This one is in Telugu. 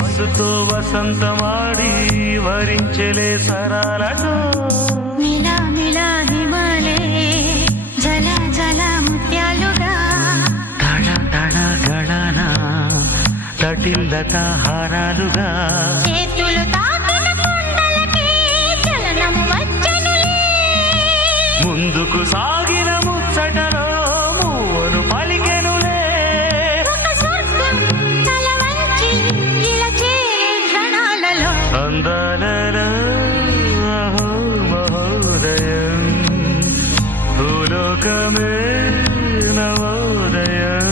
వయస్సుతో వసంతమాడి వరించలే సరాలతో మిలా మిలా హిమాలే జల జల ముత్యాలుగా తళ తళ గళన తటిల్లత హారాలుగా చేతులు తాకిన కొండలకే చలనం వచ్చనులే ముందుకు సాగిన ముచ్చటలో మూవను పలికెనులే ఒక స్వర్గం తల వంచి ఇలా చేరే క్షణాలలో అందాలలో అహో మహోదయం భూలోకమే నవోదయం